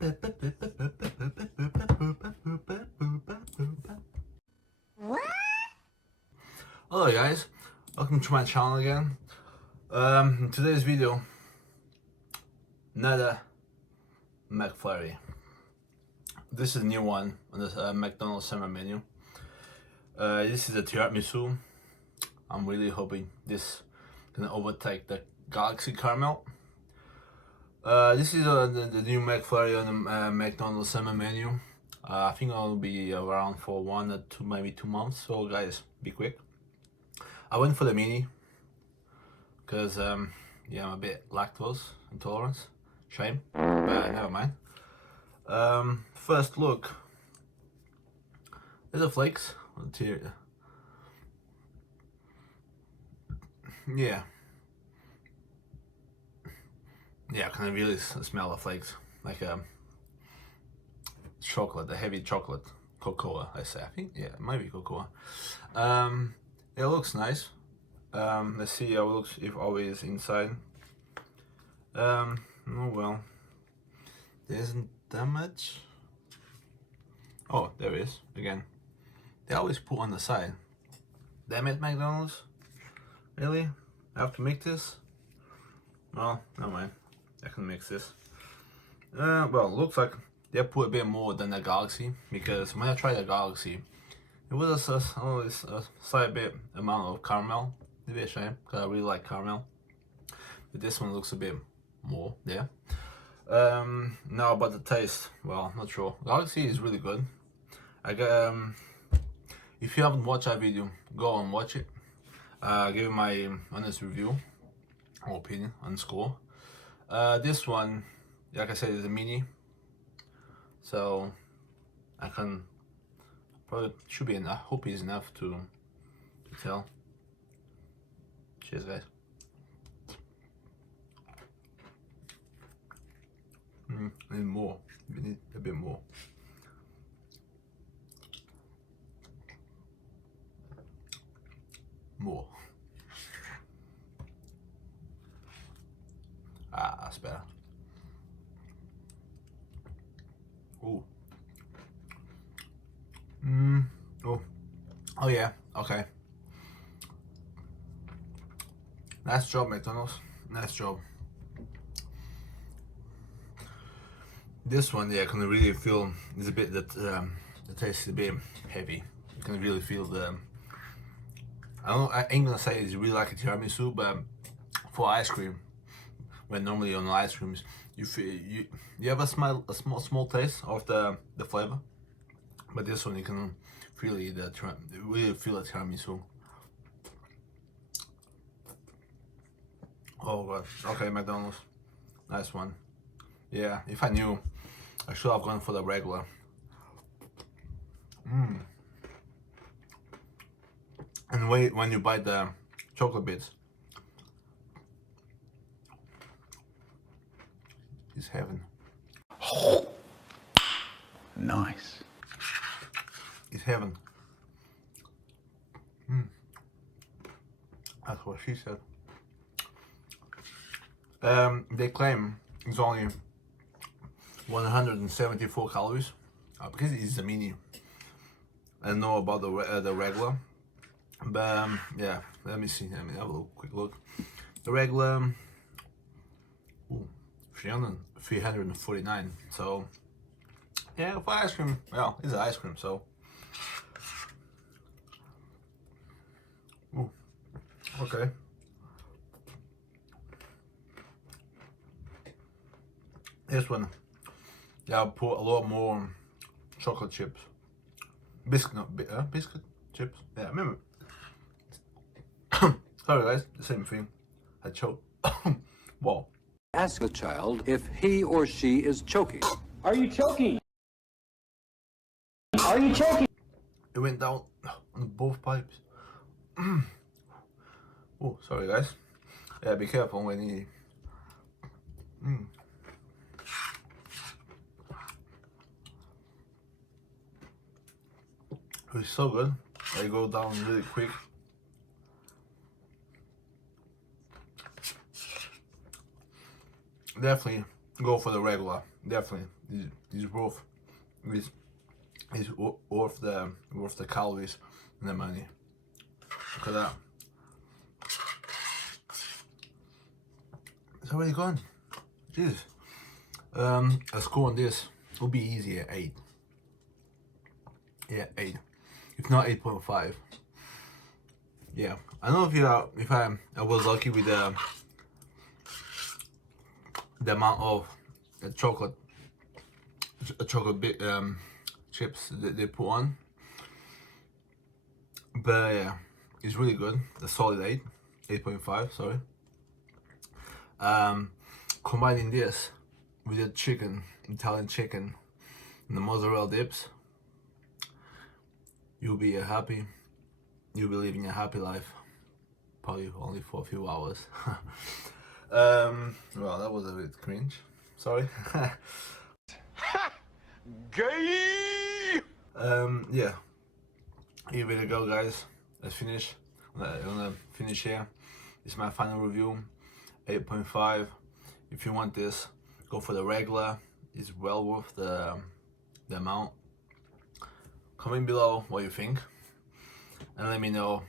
Hello guys, welcome to my channel again. In today's video, another McFlurry. This is a new one on the Mcdonald Summer Menu. This is a tiramisu. I'm really hoping this can overtake the Galaxy Caramel. This is the new McFlurry on the Mcdonald Summer Menu. I think it'll be around for 1 or 2, maybe 2 months. So guys, be quick. I went for the mini because yeah, I'm a bit lactose intolerant. Shame, but never mind. First look, there's the flakes. Yeah, I can really smell the flakes, like chocolate, the heavy chocolate, cocoa. I say, I think, yeah, maybe cocoa. It looks nice. Let's see how it looks if always inside. Oh well, there isn't that much. Oh, there is again. They always put on the side. Damn it, McDonald's! Really? I have to make this? Well, never mind. I can mix this. Well, it looks like they put a bit more than the Galaxy, because when I tried the Galaxy, it was a slight bit amount of caramel. It's a bit shame, because I really like caramel. But this one looks a bit more there. Now about the taste, well, not sure. Galaxy is really good. If you haven't watched that video, go and watch it. Give you my honest review or opinion on score. This one, like I said, is a mini, so I can probably should be enough. Hope it's enough to tell. Cheers, guys. Need more. We need a bit more. More. Ah, that's better. Ooh. Oh yeah, okay. Nice job, McDonald's. Nice job. This one, yeah, I can really feel it's a bit that the taste is a bit heavy. You can really feel the. I ain't gonna say it's really like a tiramisu, but for ice cream, when normally on ice creams, you feel you have a small taste of the flavor, but this one you can really feel the tiramisu. Oh god, okay, McDonald's, nice one. Yeah, if I knew, I should have gone for the regular. And wait, when you bite the chocolate bits, it's heaven. Nice. It's heaven. That's what she said. They claim it's only 174 calories because it's a mini. I don't know about the regular, but yeah. Let me see. Let me have a quick look. The regular, 349. So yeah, for ice cream, well, it's ice cream, so. Ooh, okay. This one, yeah, I'll put a lot more chocolate chips. Biscuit chips. Yeah, remember. Sorry guys, the same thing. I choked. Wow. Ask a child if he or she is choking. Are you choking? Are you choking? It went down on both pipes. Oh, sorry guys. Yeah, be careful when you. It's so good. They go down really quick. Definitely go for the regular. Definitely, is worth worth the calories and the money. Look at that. It's already gone. Jeez. A score on this will be easy at 8. Yeah, 8. If not 8.5. Yeah, I don't know if I was lucky with the amount of chocolate bit chips that they put on, but yeah, it's really good. A solid 8, 8.5. Sorry. Combining this with the chicken, Italian chicken, and the mozzarella dips, you'll be living a happy life. Probably only for a few hours. Well, that was a bit cringe. Sorry. Gay! Yeah. Here we go, guys. Let's finish. I'm gonna finish here. This is my final review. 8.5. If you want this, go for the regular. It's well worth the amount. Comment below what you think, and let me know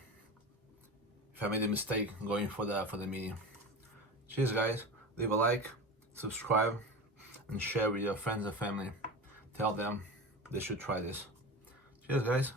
if I made a mistake going for the medium. Cheers, guys. Leave a like, subscribe, and share with your friends and family. Tell them they should try this. Cheers, guys.